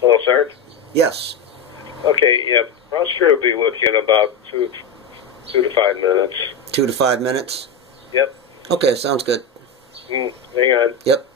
Hello, sir. Yes. Okay, yeah, prosecutor will be with you in about 2 to 5 minutes. 2 to 5 minutes? Yep. Okay, sounds good. Hang on. Yep.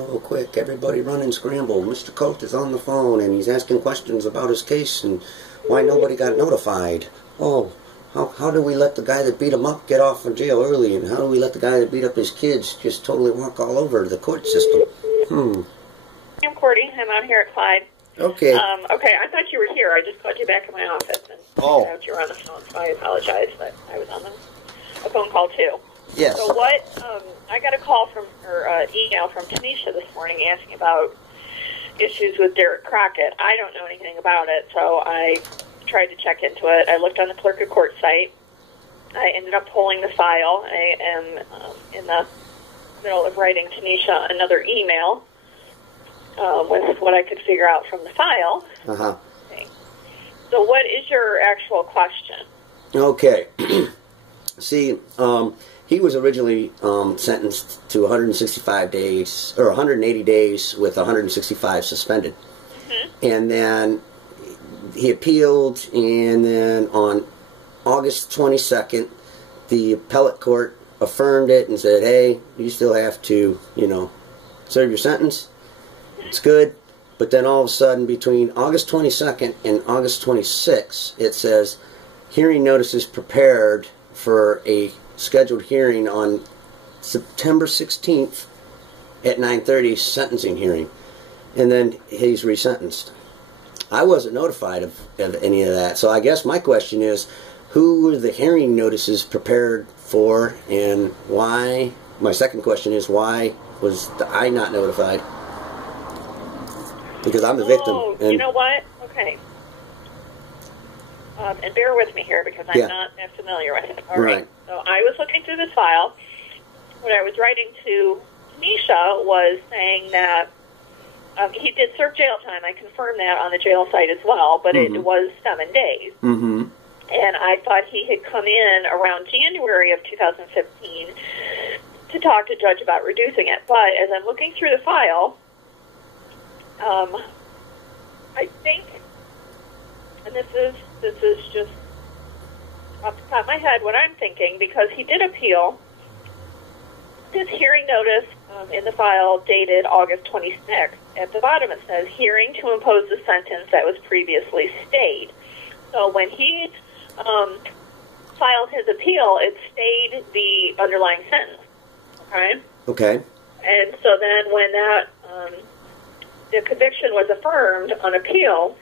Oh, quick, everybody run and scramble. Mr. Coate is on the phone and he's asking questions about his case and why nobody got notified. Oh, how do we let the guy that beat him up get off from jail early, and how do we let the guy that beat up his kids just totally walk all over the court system? I'm Cordy. I'm out here at 5. Okay. Okay, I thought you were here. I just called you back in my office and Oh. found you were on the phone, so I apologize, but I was on a phone call too. Yes. So I got a call from, or email from Tanisha this morning asking about issues with Derek Crockett. I don't know anything about it, so I tried to check into it. I looked on the clerk of court site. I ended up pulling the file. I am in the middle of writing Tanisha another email with what I could figure out from the file. Uh-huh. Okay. So what is your actual question? Okay. See, he was originally sentenced to 165 days, or 180 days with 165 suspended. Mm-hmm. And then he appealed, and then on August 22nd, the appellate court affirmed it and said, hey, you still have to, serve your sentence. It's good. But then all of a sudden, between August 22nd and August 26th, it says, hearing notices prepared for a scheduled hearing on September 16th at 9:30, sentencing hearing. And then he's resentenced. I wasn't notified of any of that. So I guess my question is, who were the hearing notices prepared for, and why? My second question is, why was I not notified? Because I'm the victim. And you know what? Okay. And bear with me here because I'm not that familiar with it. All right. So I was looking through this file. What I was writing to Tanisha was saying that he did serve jail time. I confirmed that on the jail site as well, but it was 7 days. Mm-hmm. And I thought he had come in around January of 2015 to talk to Judge about reducing it. But as I'm looking through the file, I think, and this is just off the top of my head what I'm thinking, because he did appeal. This hearing notice in the file dated August 26th. At the bottom it says, hearing to impose the sentence that was previously stayed. So when he filed his appeal, it stayed the underlying sentence. Okay? Okay. And so then when that the conviction was affirmed on appeal,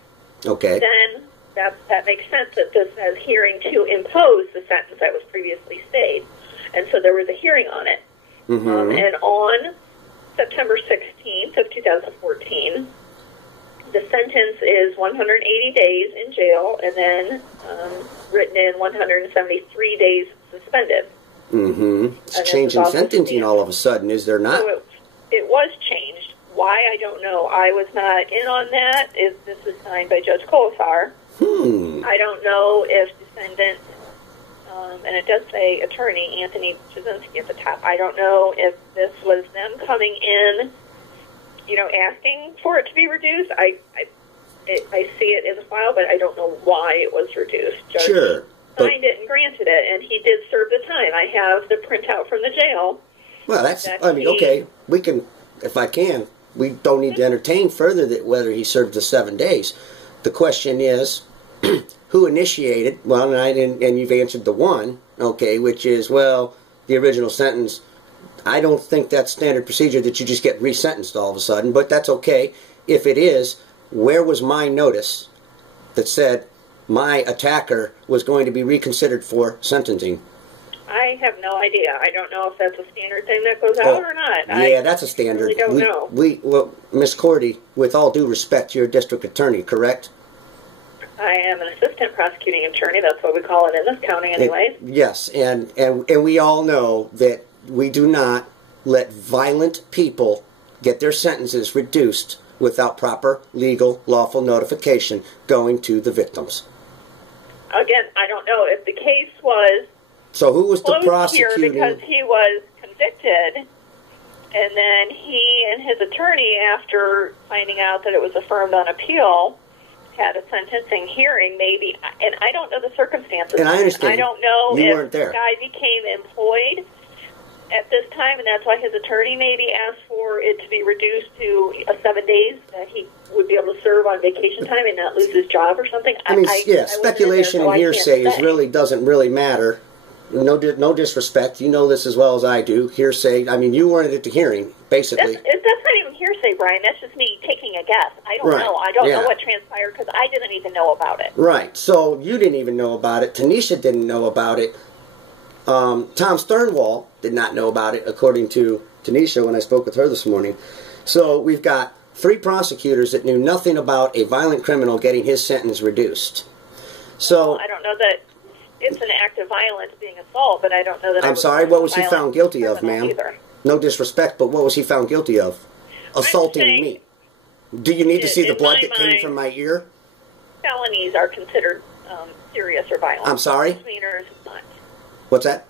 okay, then that makes sense that this says hearing to impose the sentence that was previously stayed. And so there was a hearing on it. Mm-hmm. And on September 16th of 2014, the sentence is 180 days in jail and then written in 173 days suspended. Mm-hmm. It's changing sentencing all of a sudden, is there not? So it was changed. Why, I don't know. I was not in on that. This was signed by Judge Colasar. I don't know if defendant, and it does say attorney Anthony Jasinski at the top. I don't know if this was them coming in, asking for it to be reduced. I see it in the file, but I don't know why it was reduced. Judge signed it and granted it, and he did serve the time. I have the printout from the jail. Well, okay. We can, if I can, we don't need to entertain further that whether he served the 7 days. The question is, who initiated? Well, and you've answered the one, okay, which is, well, the original sentence. I don't think that's standard procedure that you just get resentenced all of a sudden, but that's okay. If it is, where was my notice that said my attacker was going to be reconsidered for sentencing? I have no idea. I don't know if that's a standard thing that goes out or not. Yeah, that's a standard. I really don't know. Well, Miss Cordy, with all due respect, you're a district attorney, correct? I am an assistant prosecuting attorney. That's what we call it in this county anyway. Yes, and we all know that we do not let violent people get their sentences reduced without proper legal, lawful notification going to the victims. Again, I don't know. If the case was So who was the closed prosecuting? here because he was convicted, and then he and his attorney, after finding out that it was affirmed on appeal, had a sentencing hearing, maybe, and I don't know the circumstances. And I understand. I don't know you if weren't there. the guy became employed at this time, and that's why his attorney maybe asked for it to be reduced to 7 days that he would be able to serve on vacation time and not lose his job or something. I mean, speculation and hearsay doesn't really matter. No disrespect. You know this as well as I do. Hearsay. I mean, you weren't at the hearing, basically. That's not even hearsay, Brian. That's just me taking a guess. I don't know. I don't know what transpired because I didn't even know about it. Right. So you didn't even know about it. Tanisha didn't know about it. Tom Sternwall did not know about it, according to Tanisha when I spoke with her this morning. So we've got 3 prosecutors that knew nothing about a violent criminal getting his sentence reduced. So well, I don't know that it's an act of violence being assault, but I don't know that. I'm sorry, what was he found guilty of, ma'am? No disrespect, but what was he found guilty of? Assaulting me. Do you need to see the blood that came from my ear? Felonies are considered serious or violent. I'm sorry? Misdemeanors not. What's that?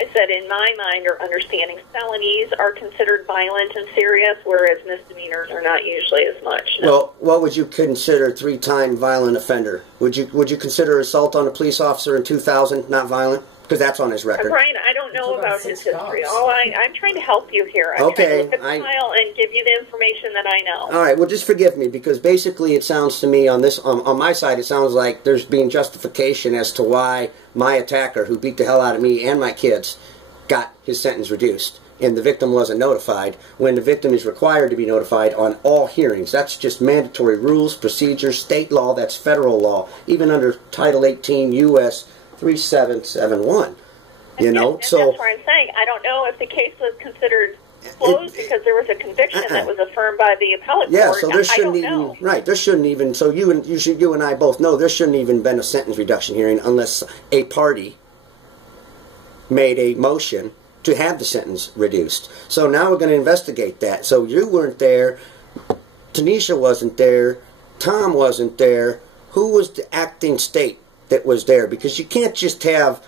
I said, in my mind or understanding, felonies are considered violent and serious, whereas misdemeanors are not usually as much. No. Well, what would you consider 3-time violent offender? Would you consider assault on a police officer in 2000 not violent? Because that's on his record. Brian, I don't know about his history. I'm trying to help you here. I'm okay, trying to look at the file and give you the information that I know. All right, well, just forgive me, because basically it sounds to me on my side, it sounds like there's being justification as to why my attacker, who beat the hell out of me and my kids, got his sentence reduced. And the victim wasn't notified, when the victim is required to be notified on all hearings. That's just mandatory rules, procedures, state law, that's federal law, even under Title 18 U.S. 3771. You know, and so that's why I'm saying I don't know if the case was considered closed because there was a conviction that was affirmed by the appellate court. Yeah, so there shouldn't I don't know. Right, there shouldn't even. So you and I both know there shouldn't even been a sentence reduction hearing unless a party made a motion to have the sentence reduced. So now we're going to investigate that. So you weren't there, Tanisha wasn't there, Tom wasn't there. Who was the acting state that was there? Because you can't just have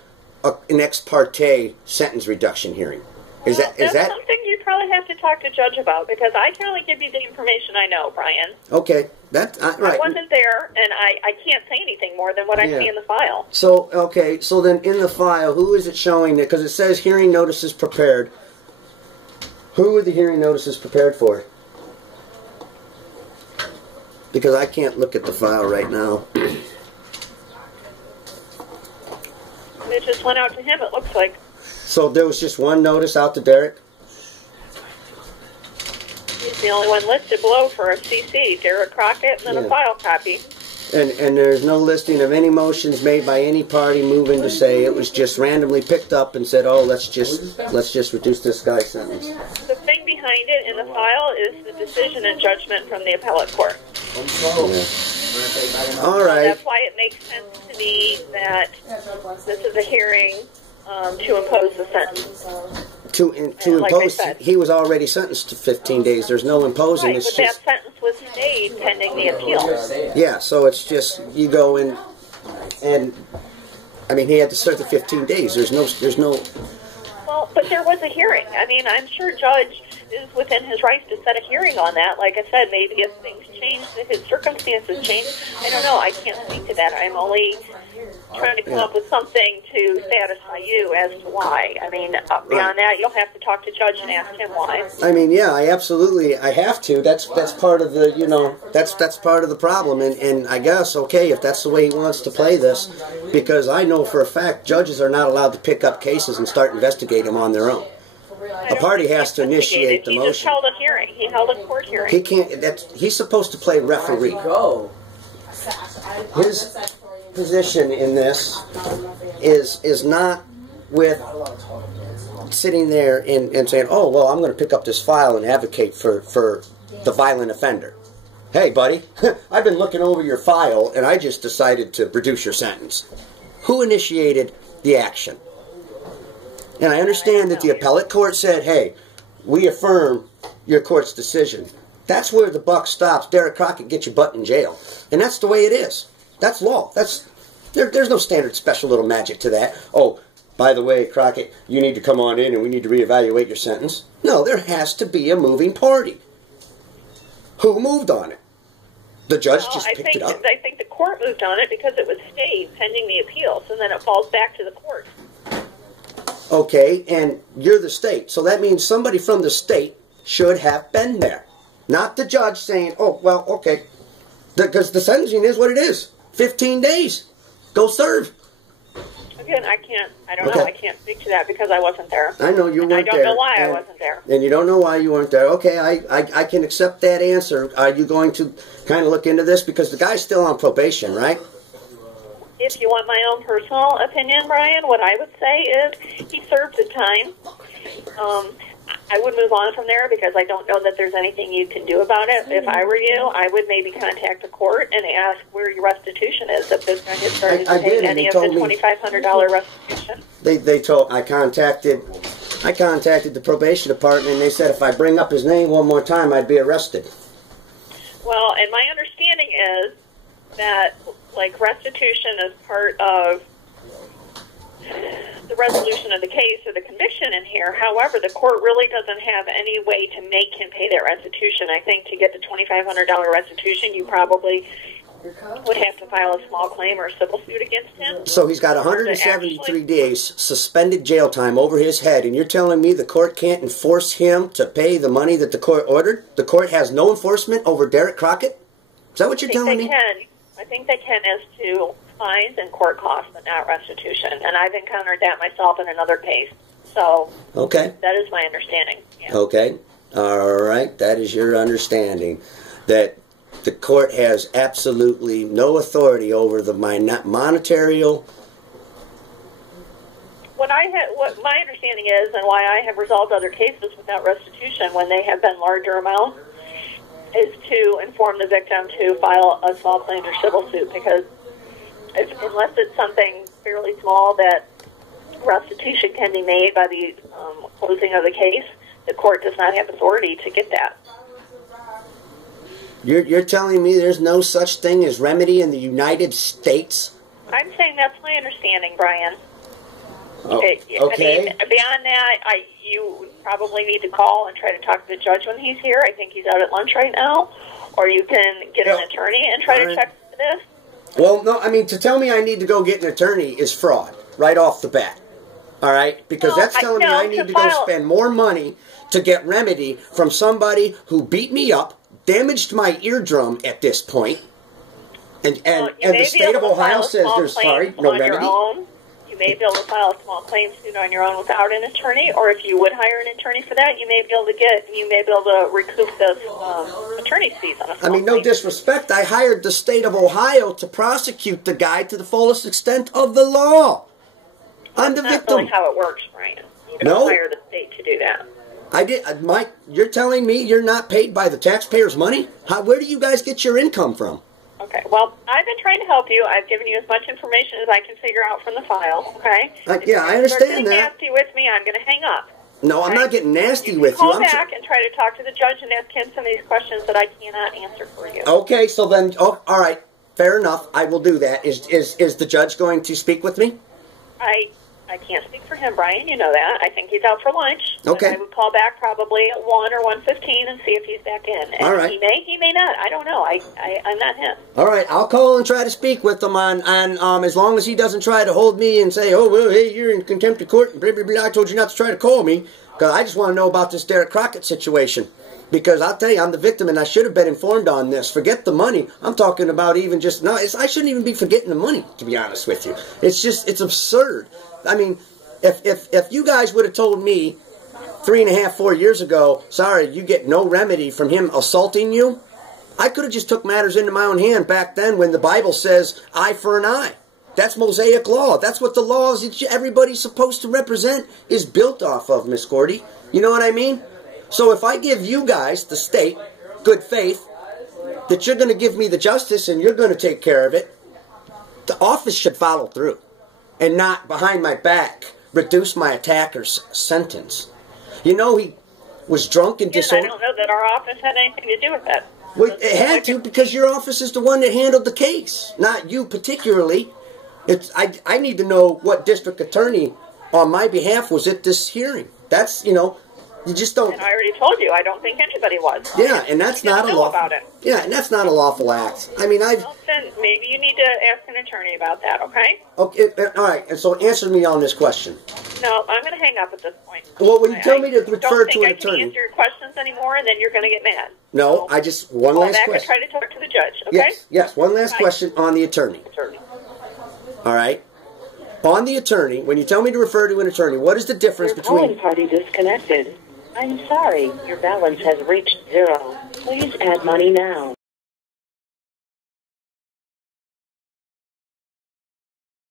an ex parte sentence reduction hearing. Is that something you probably have to talk to Judge about, because I can only give you the information I know, Brian. Okay, right. I wasn't there, and I can't say anything more than what I see in the file. So, okay, so then in the file, who is it showing that, because it says hearing notices prepared. Who were the hearing notices prepared for? Because I can't look at the file right now. It just went out to him, it looks like. So there was just one notice out to Derek? He's the only one listed below for a CC, Derek Crockett, and then a file copy. And there's no listing of any motions made by any party moving to say it was just randomly picked up and said, oh, let's just reduce this guy's sentence. The thing behind it in the file is the decision and judgment from the appellate court. All right. That's why it makes sense to me that this is a hearing to impose the sentence. To impose, he was already sentenced to 15 days. There's no imposing. Right, but that sentence was stayed pending the appeal. Yeah, so it's just, you go in, and, I mean, he had to serve the 15 days. There's no... Well, but there was a hearing. I mean, I'm sure Judge is within his rights to set a hearing on that. Like I said, maybe if things change, if his circumstances change, I don't know. I can't speak to that. I'm only trying to come up with something to satisfy you as to why. I mean, beyond that, you'll have to talk to Judge and ask him why. I mean, yeah, I have to. That's part of the, you know, that's part of the problem. And I guess, okay, if that's the way he wants to play this, because I know for a fact judges are not allowed to pick up cases and start investigating them on their own. A party has to initiate the motion. He just held a hearing. He held a court hearing. He can't. He's supposed to play referee. His position in this is not with sitting there and saying, oh, well, I'm going to pick up this file and advocate for the violent offender. Hey, buddy, I've been looking over your file, and I just decided to reduce your sentence. Who initiated the action? And I understand that the appellate court said, hey, we affirm your court's decision. That's where the buck stops. Derek Crockett, get your butt in jail. And that's the way it is. That's law. There's no standard special little magic to that. Oh, by the way, Crockett, you need to come on in and we need to reevaluate your sentence. No, there has to be a moving party. Who moved on it? The judge just picked it up. I think the court moved on it because it was stayed pending the appeal, so then it falls back to the court. Okay, and you're the state, so that means somebody from the state should have been there. Not the judge saying, oh, well, okay. Because the sentencing is what it is. 15 days. Go serve. Again, I don't know. I can't speak to that because I wasn't there. I know you weren't there. I don't know why I wasn't there. And you don't know why you weren't there. Okay, I can accept that answer. Are you going to kind of look into this? Because the guy's still on probation, right? If you want my own personal opinion, Brian, what I would say is he served the time. I would move on from there because I don't know that there's anything you can do about it. If I were you, I would maybe contact the court and ask where your restitution is if this guy has started to pay any of the $2,500 restitution. I contacted the probation department and they said if I bring up his name one more time, I'd be arrested. Well, and my understanding is that like restitution is part of the resolution of the case or the conviction in here. However, the court really doesn't have any way to make him pay that restitution. I think to get the $2,500 restitution, you probably would have to file a small claim or a civil suit against him. So he's got 173 days suspended jail time over his head, and you're telling me the court can't enforce him to pay the money that the court ordered? The court has no enforcement over Derek Crockett? Is that what you're telling me? I think they can as to fines and court costs, but not restitution. And I've encountered that myself in another case. So okay, that is my understanding. Yeah. Okay. All right. That is your understanding. That the court has absolutely no authority over the monetary. What my understanding is, and why I have resolved other cases without restitution when they have been larger amounts, is to inform the victim to file a small claim or civil suit, because unless it's something fairly small that restitution can be made by the closing of the case, the court does not have authority to get that. You're telling me there's no such thing as remedy in the United States? I'm saying that's my understanding, Brian. Oh, okay. I mean, beyond that, you probably need to call and try to talk to the judge when he's here. I think he's out at lunch right now. Or you can get an attorney and try to check this. Well, no, I mean, to tell me I need to go get an attorney is fraud, right off the bat. All right? Because that's telling me I need to go spend more money to get remedy from somebody who beat me up, damaged my eardrum at this point, and the state of Ohio says there's, no remedy. You may be able to file a small claim suit on your own without an attorney, or if you would hire an attorney for that, you may be able to recoup those attorney's fees on a small claim. No disrespect. I hired the state of Ohio to prosecute the guy to the fullest extent of the law. I'm the victim. That's not really how it works, Brian. You don't hire the state to do that. I did, Mike. You're telling me you're not paid by the taxpayers' money? Where do you guys get your income from? Okay, well, I've been trying to help you. I've given you as much information as I can figure out from the file, okay? Yeah, I understand that. If you're getting nasty with me, I'm going to hang up. No, I'm not getting nasty with you. Call back and try to talk to the judge and ask him some of these questions that I cannot answer for you. Okay, so then, all right, fair enough. I will do that. Is the judge going to speak with me? I can't speak for him, Brian. You know that. I think he's out for lunch. Okay. I would call back probably at 1 or 1:15 and see if he's back in. And all right. He may not. I don't know. I'm not him. All right. I'll call and try to speak with him on as long as he doesn't try to hold me and say, oh, well, hey, you're in contempt of court, and blah, blah, blah. I told you not to try to call me, because I just want to know about this Derek Crockett situation. Because I'll tell you, I'm the victim, and I should have been informed on this. Forget the money. I'm talking about even just, I shouldn't even be forgetting the money, to be honest with you. It's absurd. I mean, if you guys would have told me 3.5, 4 years ago, sorry, you get no remedy from him assaulting you, I could have just took matters into my own hand back then when the Bible says eye for an eye. That's Mosaic law. That's what the laws that everybody's supposed to represent is built off of, Miss Gordy. You know what I mean? So if I give you guys, the state, good faith, that you're going to give me the justice and you're going to take care of it, the office should follow through and not behind my back reduce my attacker's sentence. You know, he was drunk and disorderly. I don't know that our office had anything to do with that. Well, it had to, because your office is the one that handled the case, not you particularly. I need to know what district attorney on my behalf was at this hearing. That's, you know, you just don't. And I already told you, I don't think anybody was. Yeah, and that's not a lawful. Yeah, and that's not a lawful act. I mean, Well, then maybe you need to ask an attorney about that. Okay. Okay. All right. And so, answer me on this question. No, I'm going to hang up at this point. Well, when you tell me to refer to an attorney, don't think I can answer your questions anymore, and then you're going to get mad. No, I just one last back question. and try to talk to the judge. Okay. Yes. Yes. One last question on the attorney. All right. On the attorney, when you tell me to refer to an attorney, what is the difference between... Calling party disconnected. I'm sorry, your balance has reached 0. Please add money now.